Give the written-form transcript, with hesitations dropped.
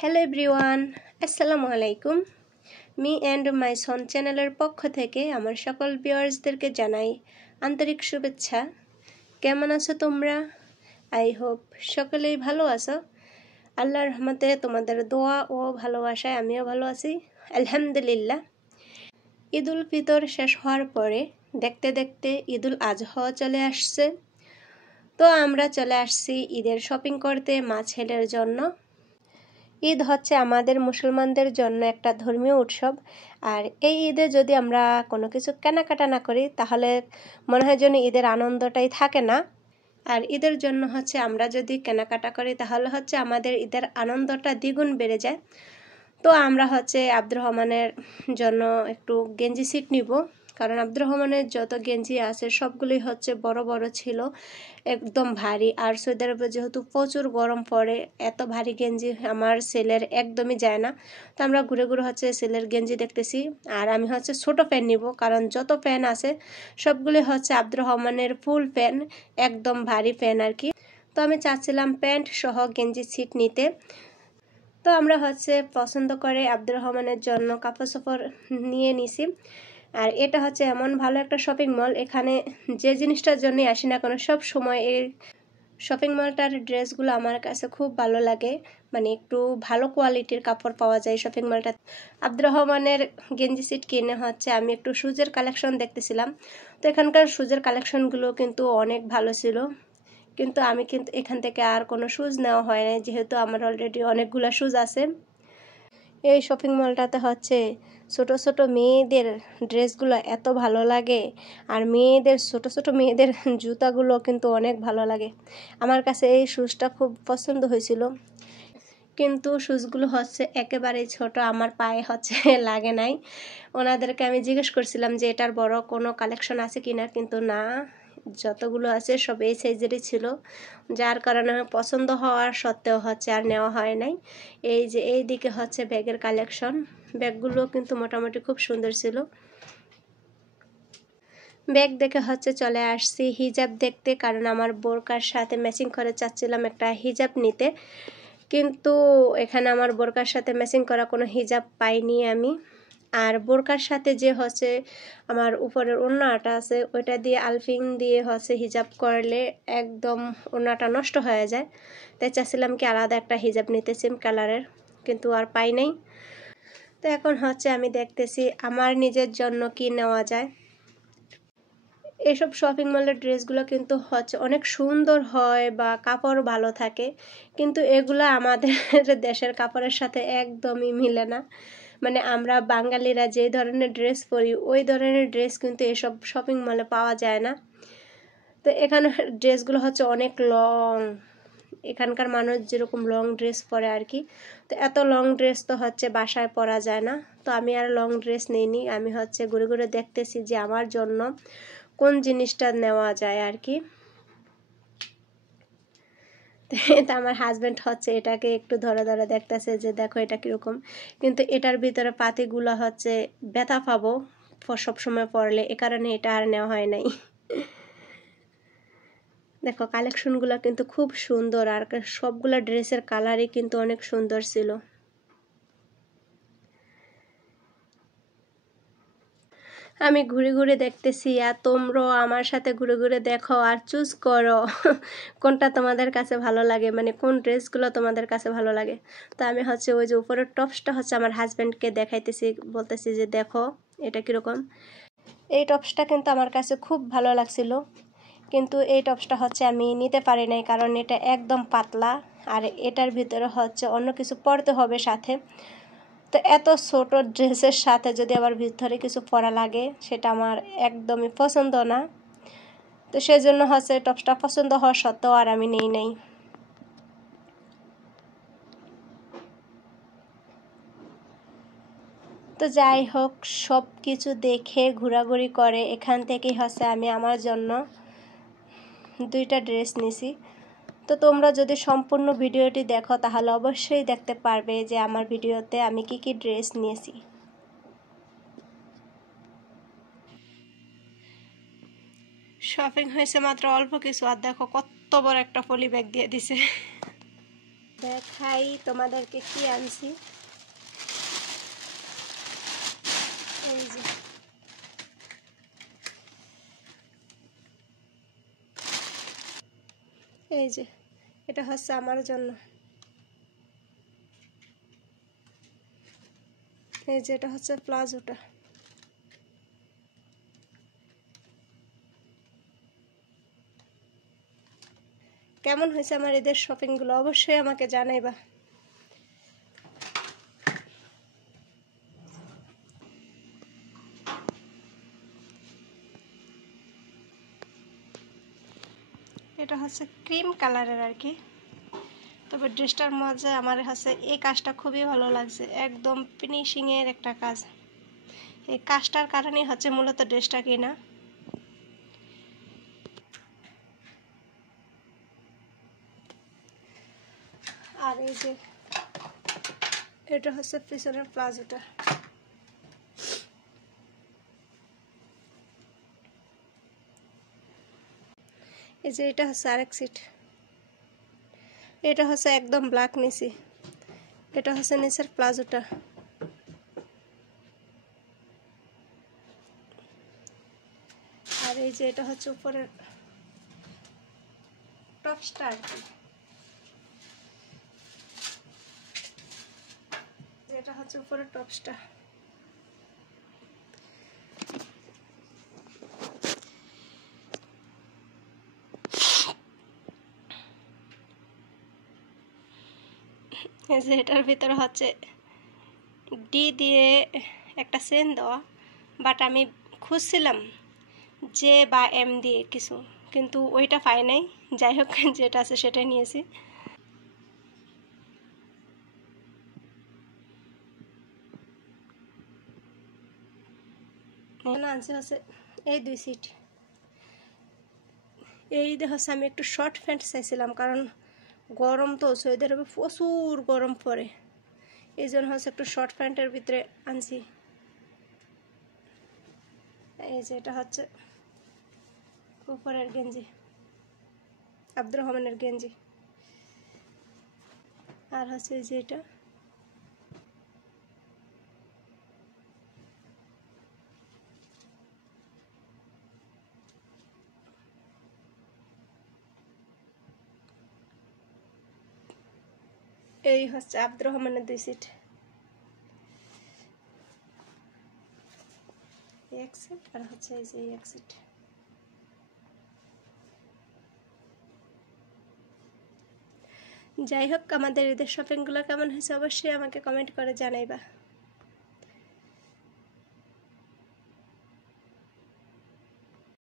Hello everyone, আসসালামু আলাইকুম। Me and my সন চ্যানেলের পক্ষ থেকে আমার সকল ভিউয়ার্সদেরকে জানাই আন্তরিক শুভেচ্ছা। কেমন আছো তোমরা? আই হোপ সকলেই ভালো আছো। আল্লাহর রহমতে তোমাদের দোয়া ও ভালোবাসায় আমিও ভালো আছি, আলহামদুলিল্লাহ। ঈদুল ফিতর শেষ হওয়ার পরে দেখতে দেখতে ঈদুল আজহাও চলে আসছে। তো আমরা চলে আসছি ঈদের শপিং করতে মা ছেলের জন্য। ঈদ হচ্ছে আমাদের মুসলমানদের জন্য একটা ধর্মীয় উৎসব, আর এই ঈদে যদি আমরা কোনো কিছু কেনাকাটা না করি তাহলে মনে হয় যেন ঈদের আনন্দটাই থাকে না। আর ঈদের জন্য হচ্ছে আমরা যদি কেনাকাটা করি তাহলে হচ্ছে আমাদের ঈদের আনন্দটা দ্বিগুণ বেড়ে যায়। তো আমরা হচ্ছে আব্দুর রহমানের জন্য একটু গেঞ্জি সেট নিব, কারণ আব্দুর রহমানের যত গেঞ্জি আছে সবগুলোই হচ্ছে বড় বড় ছিল, একদম ভারী। আর সৌদি আরবে যেহেতু প্রচুর গরম পড়ে, এত ভারী গেঞ্জি আমার ছেলের একদমই যায় না। তো আমরা ঘুরে ঘুরে হচ্ছে ছেলের গেঞ্জি দেখতেছি, আর আমি হচ্ছে ছোট প্যান্ট নিব, কারণ যত প্যান্ট আছে সবগুলি হচ্ছে আব্দুর রহমানের ফুল প্যান্ট, একদম ভারী প্যান্ট আর কি। তো আমি চাচ্ছিলাম প্যান্ট সহ গেঞ্জি সেট নিতে। তো আমরা হচ্ছে পছন্দ করে আব্দুর রহমানের জন্য কাপড় চোপড় নিয়ে নিছি। আর এটা হচ্ছে এমন ভালো একটা শপিং মল, এখানে যে জিনিসটার জন্যই আসি না কেন সব সময় এই শপিং মলটার ড্রেসগুলো আমার কাছে খুব ভালো লাগে। মানে একটু ভালো কোয়ালিটির কাপড় পাওয়া যায় শপিং মলটা। আব্দুর রহমানের গেঞ্জি সেট কিনে হচ্ছে আমি একটু শুজের কালেকশন দেখতেছিলাম। তো এখানকার শুজের কালেকশনগুলো কিন্তু অনেক ভালো ছিল, কিন্তু আমি কিন্তু এখান থেকে আর কোনো শুজ নেওয়া হয় না, যেহেতু আমার অলরেডি অনেকগুলো শুজ আছে। এই শপিং মলটাতে হচ্ছে ছোট ছোট মেয়েদের ড্রেসগুলো এত ভালো লাগে, আর মেয়েদের ছোট ছোট মেয়েদের জুতাগুলো কিন্তু অনেক ভালো লাগে। আমার কাছে এই শুজটা খুব পছন্দ হয়েছিল, কিন্তু শুজগুলো হচ্ছে একেবারেই ছোট, আমার পায়ে হচ্ছে লাগে নাই। ওনাদেরকে আমি জিজ্ঞেস করছিলাম যে এটার বড় কোনো কালেকশন আছে কিনা, কিন্তু না, যতগুলো আছে সব এই সাইজেরই ছিল, যার কারণে পছন্দ হওয়ার সত্ত্বেও হচ্ছে আর নেওয়া হয় নাই। এই যে এই দিকে হচ্ছে ব্যাগের কালেকশন, ব্যাগগুলো কিন্তু মোটামুটি খুব সুন্দর ছিল। ব্যাগ দেখে হচ্ছে চলে আসছি হিজাব দেখতে, কারণ আমার বোরকার সাথে ম্যাচিং করে চাচ্ছিলাম একটা হিজাব নিতে, কিন্তু এখানে আমার বোরকার সাথে ম্যাচিং করা কোনো হিজাব পাইনি আমি। আর বোরকার সাথে যে হচ্ছে আমার উপরের ওড়নাটা আছে ওইটা দিয়ে আলফিং দিয়ে হচ্ছে হিজাব করলে একদম ওড়নাটা নষ্ট হয়ে যায়। তাই চাচ্ছিলাম কি আলাদা একটা হিজাব নিতে সেম কালারের, কিন্তু আর পাই নাই। তো এখন হচ্ছে আমি দেখতেছি আমার নিজের জন্য কি নেওয়া যায়। এসব শপিং মলের ড্রেসগুলো কিন্তু হচ্ছে অনেক সুন্দর হয় বা কাপড় ভালো থাকে, কিন্তু এগুলো আমাদের দেশের কাপড়ের সাথে একদমই মিলে না। মানে আমরা বাঙালিরা যে ধরনের ড্রেস পরি ওই ধরনের ড্রেস কিন্তু এসব শপিং মলে পাওয়া যায় না। তো এখানে ড্রেসগুলো হচ্ছে অনেক লং, এখানকার মানুষ যেরকম লং ড্রেস পরে আর কি। তো এত লং ড্রেস তো হচ্ছে বাসায় পরা যায় না, তো আমি আর লং ড্রেস নিইনি। আমি হচ্ছে ঘুরে ঘুরে দেখতেছি যে আমার জন্য কোন জিনিসটা নেওয়া যায় আর কি। তো আমার হাজব্যান্ড হচ্ছে এটাকে একটু ধরে ধরে দেখতেছে যে দেখো এটা কীরকম, কিন্তু এটার ভিতরে পাতিগুলো হচ্ছে ব্যথা পাবো সবসময় পরলে, এ কারণে এটা আর নেওয়া হয় নাই। দেখো কালেকশনগুলো কিন্তু খুব সুন্দর, আর সবগুলা ড্রেসের কালারই কিন্তু অনেক সুন্দর ছিল। আমি ঘুরে ঘুরে দেখতেছি আর তোমরাও আমার সাথে ঘুরে ঘুরে দেখো আর চুজ করো কোনটা তোমাদের কাছে ভালো লাগে, মানে কোন ড্রেসগুলো তোমাদের কাছে ভালো লাগে। তো আমি হচ্ছে ওই যে উপরের টপসটা হচ্ছে আমার হাজব্যান্ডকে দেখাইতেছি, বলতেছি যে দেখো এটা কীরকম। এই টপসটা কিন্তু আমার কাছে খুব ভালো লাগছিল, কিন্তু এই টপসটা হচ্ছে আমি নিতে পারি নাই, কারণ এটা একদম পাতলা, আর এটার ভিতরে হচ্ছে অন্য কিছু পরতে হবে সাথে। তো এত ছোট ড্রেসের সাথে যদি আবার ভিতরে কিছু পরা লাগে সেটা আমার একদমই পছন্দ না। তো সেজন্য হচ্ছে টপসটা পছন্দ হওয়া সত্ত্বেও আর আমি নেই নাই। তো যাই হোক, সব কিছু দেখে ঘোরাঘুরি করে এখান থেকেই হচ্ছে আমি আমার জন্য দুইটা ড্রেস নিছি। তো তোমরা যদি সম্পূর্ণ ভিডিওটি দেখো তাহলে অবশ্যই দেখতে পারবে যে আমার ভিডিওতে আমি কি কি ড্রেস নিয়েছি। শপিং হয়েছে মাত্র অল্প কিছু, আর দেখো কত বড় একটা পলি ব্যাগ দিয়ে দিছে। দেখাই তোমাদেরকে কি আনছি। এই যে এটা হচ্ছে আমার জন্য। এই যে এটা হচ্ছে প্লাজোটা। কেমন হয়েছে আমার ঈদের শপিংগুলো অবশ্যই আমাকে জানাইবা। এটা হচ্ছে ক্রিম কালারের আর কি, তবে ড্রেসটার মধ্যে আমার হচ্ছে এই কাজটা খুবই ভালো লাগছে, একদম ফিনিশিংয়ের একটা কাজ। এই কাজটার কারণেই হচ্ছে মূলত ড্রেসটা কিনা। আর এই যে এটা হচ্ছে পিছনের প্লাজোটা। এই যে এটা হচ্ছে আরেক সিট, এটা হচ্ছে একদম ব্ল্যাক নিচে, এটা হচ্ছে নিচের প্লাজোটা। আর এই যে এটা হচ্ছে উপরের টপসটা আর কি, এটা হচ্ছে উপরের টপসটা। এই যে এটার ভিতরে হচ্ছে ডি দিয়ে একটা চেন দেওয়া, বাট আমি খুঁজছিলাম জে বা এম দিয়ে কিছু, কিন্তু ওইটা পাই নাই। যাই হোক যেটা আছে সেটাই নিয়েছি। এখানে আনছে হচ্ছে এই 2 সিট। এই হচ্ছে আমি একটু শর্ট প্যান্ট চাইছিলাম, কারণ গরম তো সৌদি আরবে প্রচুর গরম পড়ে, এই জন্য হচ্ছে একটু শর্ট প্যান্টের ভিতরে আনছি। এই যে এটা হচ্ছে উপরের গেঞ্জি, আব্দুর রহমানের গেঞ্জি। আর হচ্ছে এই যে এটা এই হচ্ছে আব্দুর রহমানের 2 সিট, এক সিট আর হচ্ছে এই যে এক সিট। যাই হোক আমাদের ঈদের শপিংগুলো কেমন হয়েছে অবশ্যই আমাকে কমেন্ট করে জানাইবা।